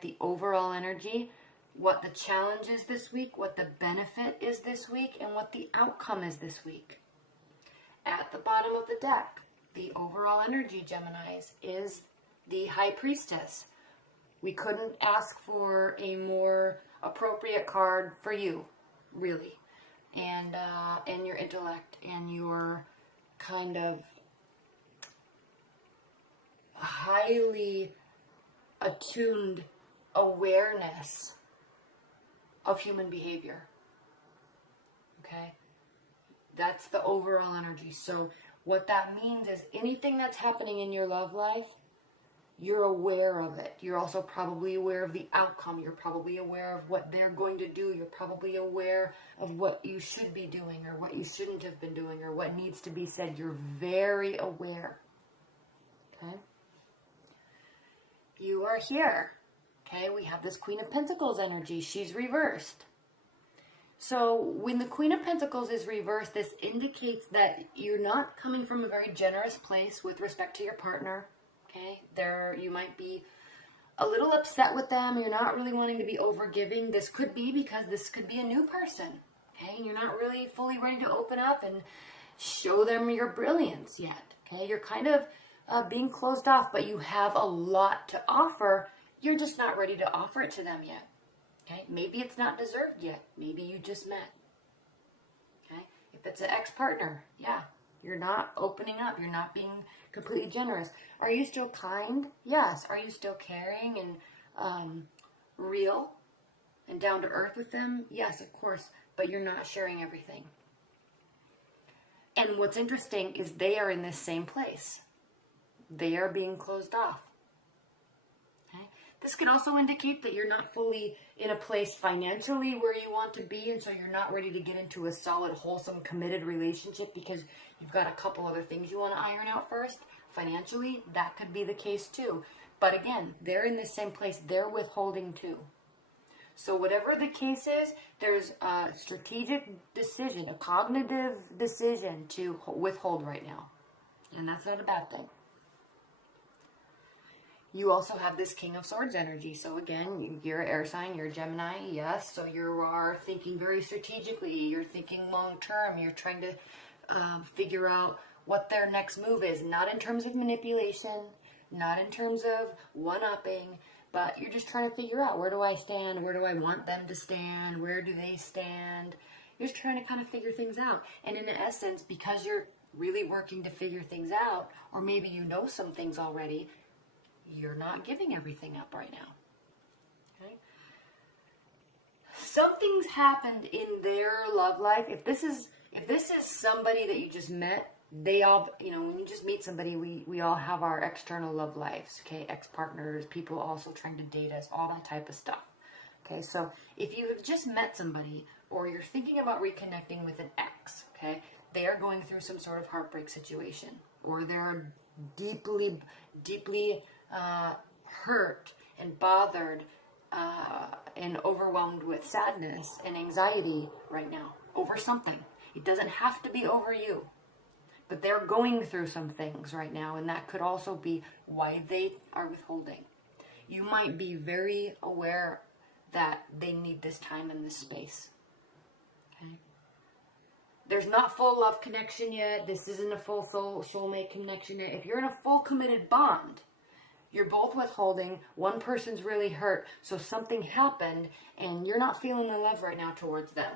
the overall energy, what the challenge is this week, what the benefit is this week, and what the outcome is this week. At the bottom of the deck, the overall energy, Geminis, is the High Priestess. We couldn't ask for a more appropriate card for you, really. And your intellect and your kind of highly attuned awareness of human behavior. Okay? That's the overall energy. So what that means is anything that's happening in your love life, you're aware of it. You're also probably aware of the outcome. You're probably aware of what they're going to do. You're probably aware of what you should be doing or what you shouldn't have been doing or what needs to be said. You're very aware. Okay? You are here. Okay, we have this Queen of Pentacles energy. She's reversed. So when the Queen of Pentacles is reversed, this indicates that you're not coming from a very generous place with respect to your partner. Okay, you might be a little upset with them. You're not really wanting to be overgiving. This could be because this could be a new person. Okay, you're not really fully ready to open up and show them your brilliance yet. Okay, you're kind of being closed off, but you have a lot to offer. You're just not ready to offer it to them yet. Okay, maybe it's not deserved yet. Maybe you just met. Okay, if it's an ex-partner, yeah, you're not opening up. You're not being completely generous. Are you still kind? Yes. Are you still caring and real and down to earth with them? Yes, of course. But you're not sharing everything. And what's interesting is they are in this same place. They are being closed off. Okay? This could also indicate that you're not fully in a place financially where you want to be, and so you're not ready to get into a solid, wholesome, committed relationship because you've got a couple other things you want to iron out first. Financially, that could be the case too. But again, they're in the same place. They're withholding too. So whatever the case is, there's a strategic decision, a cognitive decision to withhold right now. And that's not a bad thing. You also have this King of Swords energy. So again, you're an air sign, you're a Gemini, yes. So you are thinking very strategically. You're thinking long term. You're trying to figure out what their next move is. Not in terms of manipulation, not in terms of one-upping, but you're just trying to figure out, where do I stand? Where do I want them to stand? Where do they stand? You're just trying to kind of figure things out. And in essence, because you're really working to figure things out, or maybe you know some things already, you're not giving everything up right now. Okay? Something's happened in their love life. If this is somebody that you just met, they all, when you just meet somebody, we all have our external love lives, okay? Ex-partners, people also trying to date us, all that type of stuff. Okay, so if you have just met somebody, or you're thinking about reconnecting with an ex, okay, they are going through some sort of heartbreak situation, or they're deeply hurt and bothered and overwhelmed with sadness and anxiety right now over something. It doesn't have to be over you, but they're going through some things right now, and that could also be why they are withholding. You might be very aware that they need this time and this space. Okay? There's not full love connection yet. This isn't a full soulmate connection yet. If you're in a full committed bond, you're both withholding. One person's really hurt, so something happened, and you're not feeling the love right now towards them.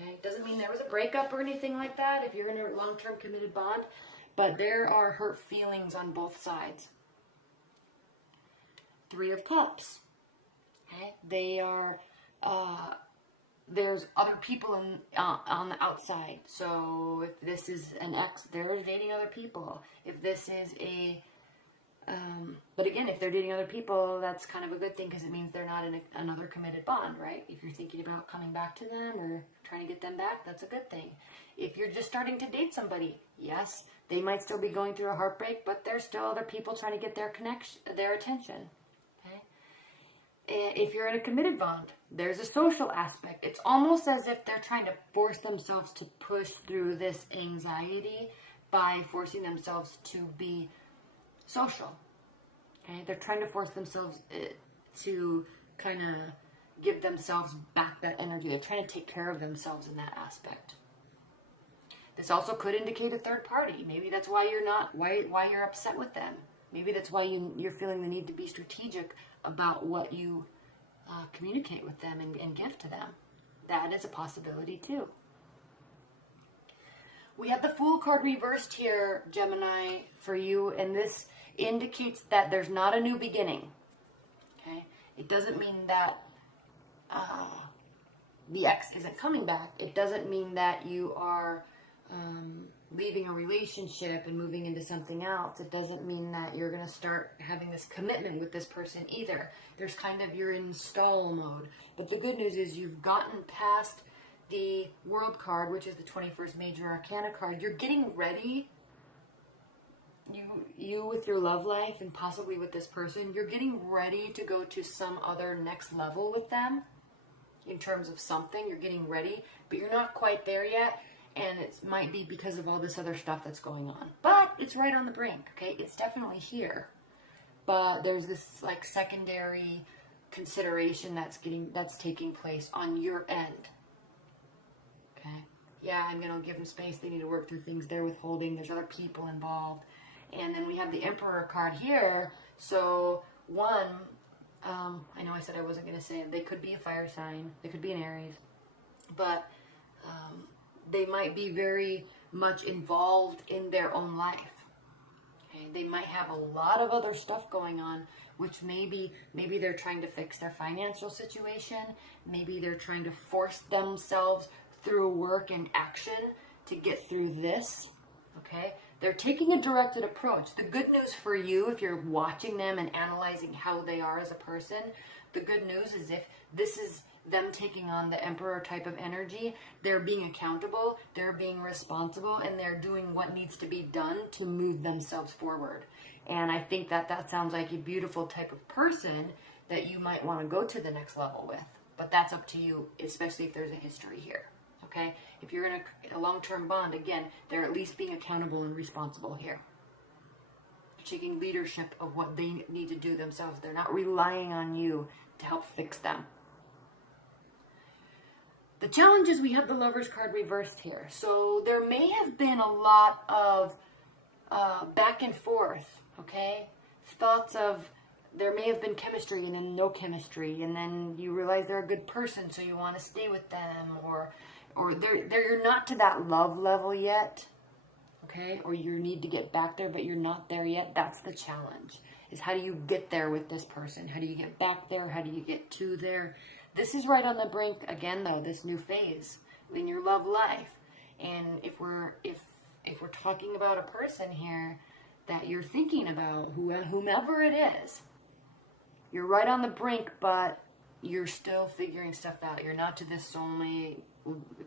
Okay? Doesn't mean there was a breakup or anything like that if you're in a long-term committed bond, but there are hurt feelings on both sides. Three of Cups. Okay? They are, there's other people on the outside. So if this is an ex, they're dating other people. If this is but again, if they're dating other people, that's kind of a good thing because it means they're not in another committed bond, right? If you're thinking about coming back to them or trying to get them back, that's a good thing. If you're just starting to date somebody, yes, they might still be going through a heartbreak, but there's still other people trying to get their attention. Okay? If you're in a committed bond, there's a social aspect. It's almost as if they're trying to force themselves to push through this anxiety by forcing themselves to be social. Okay, they're trying to force themselves to kind of give themselves back that energy. They're trying to take care of themselves in that aspect. This also could indicate a third party. Maybe that's why why you're upset with them. Maybe that's why you're feeling the need to be strategic about what you communicate with them and give to them. That is a possibility too. We have the Fool card reversed here, Gemini, for you, and this indicates that there's not a new beginning. Okay, it doesn't mean that the ex isn't coming back. It doesn't mean that you are leaving a relationship and moving into something else. It doesn't mean that you're going to start having this commitment with this person either. There's kind of, you're in stall mode. But the good news is you've gotten past the World card, which is the 21st Major Arcana card. You're getting ready. You with your love life and possibly with this person, you're getting ready to go to some other next level with them in terms of something. You're getting ready, but you're not quite there yet. And it might be because of all this other stuff that's going on. But it's right on the brink, okay? It's definitely here. But there's this like secondary consideration that's taking place on your end. Okay? Yeah, I'm going to give them space. They need to work through things they're withholding. There's other people involved. And then we have the Emperor card here. So, one, I know I said I wasn't going to say it. They could be a fire sign. They could be an Aries. But they might be very much involved in their own life. Okay? They might have a lot of other stuff going on, which maybe they're trying to fix their financial situation. Maybe they're trying to force themselves through work and action to get through this. Okay? They're taking a directed approach. The good news for you, if you're watching them and analyzing how they are as a person, the good news is if this is them taking on the Emperor type of energy, they're being accountable, they're being responsible, and they're doing what needs to be done to move themselves forward. And I think that sounds like a beautiful type of person that you might want to go to the next level with. But that's up to you, especially if there's a history here. Okay? If you're in a long-term bond, again, they're at least being accountable and responsible here. They're taking leadership of what they need to do themselves. They're not relying on you to help fix them. The challenge is we have the Lovers card reversed here. So there may have been a lot of back and forth, okay? Thoughts of there may have been chemistry and then no chemistry, and then you realize they're a good person, so you want to stay with them, or you're not to that love level yet, okay? Or you need to get back there, but you're not there yet. That's the challenge, is how do you get there with this person? How do you get back there? How do you get to there? This is right on the brink, again, though, this new phase in your love life. And if we're talking about a person here that you're thinking about, whomever it is, you're right on the brink, but you're still figuring stuff out. You're not to this soulmate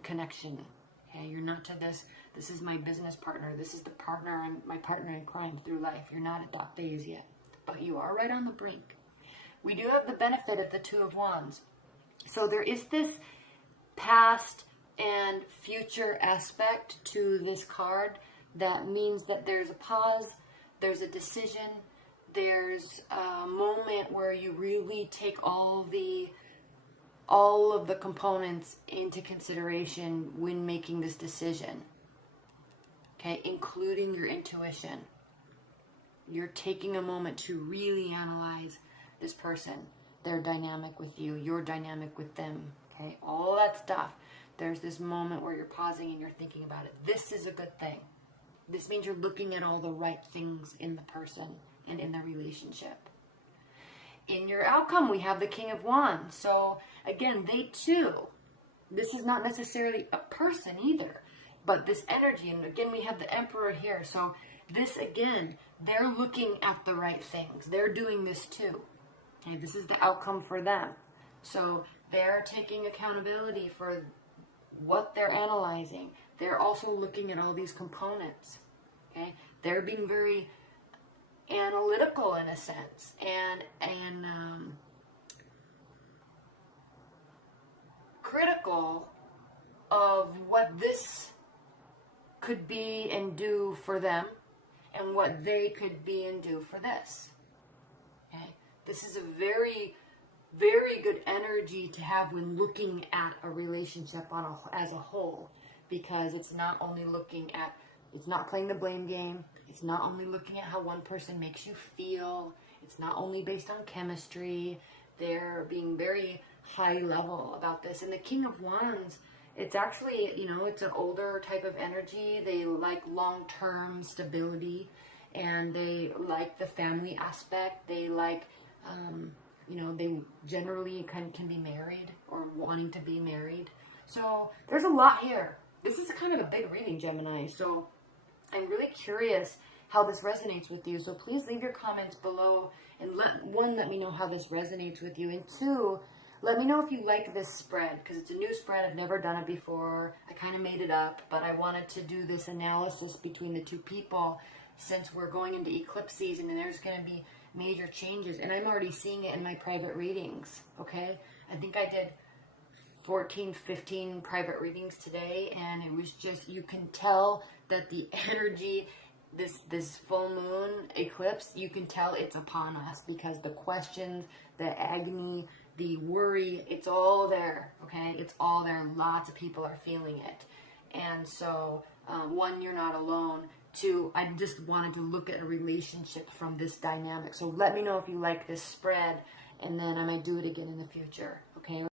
connection. Okay, you're not to this is my business partner. This is my partner in crime through life. You're not at that phase yet, but you are right on the brink. We do have the benefit of the Two of Wands. So there is this past and future aspect to this card that means that there's a pause, there's a decision, there's a moment where you really take all of the components into consideration when making this decision. Okay, including your intuition. You're taking a moment to really analyze this person, their dynamic with you, your dynamic with them, okay? All that stuff. There's this moment where you're pausing and you're thinking about it. This is a good thing. This means you're looking at all the right things in the person and in the relationship. In your outcome, we have the King of Wands. So, again, they too, this is not necessarily a person either, but this energy, and again, we have the Emperor here. So, this, again, they're looking at the right things. They're doing this too. Okay, this is the outcome for them. So they're taking accountability for what they're analyzing. They're also looking at all these components. Okay, they're being very analytical in a sense, and critical of what this could be and do for them, and what they could be and do for this. Okay. This is a very very good energy to have when looking at a relationship as a whole, because it's not only looking at, it's not playing the blame game. It's not only looking at how one person makes you feel. It's not only based on chemistry. They're being very high level about this. And the King of Wands, it's actually, you know, it's an older type of energy. They like long-term stability, and they like the family aspect. They like, you know, they generally can be married or wanting to be married. So there's a lot here. This is kind of a big reading, Gemini. So I'm really curious how this resonates with you. So please leave your comments below, and let me know how this resonates with you. And two, let me know if you like this spread, because it's a new spread. I've never done it before. I kind of made it up, but I wanted to do this analysis between the two people since we're going into eclipse season and there's going to be major changes. And I'm already seeing it in my private readings, okay? I think I did 14, 15 private readings today, and it was just, you can tell that the energy, this full moon eclipse, you can tell it's upon us, because the questions, the agony, the worry, it's all there, okay? It's all there. Lots of people are feeling it. And so, one, you're not alone. Two, I just wanted to look at a relationship from this dynamic. So let me know if you like this spread, and then I might do it again in the future, okay?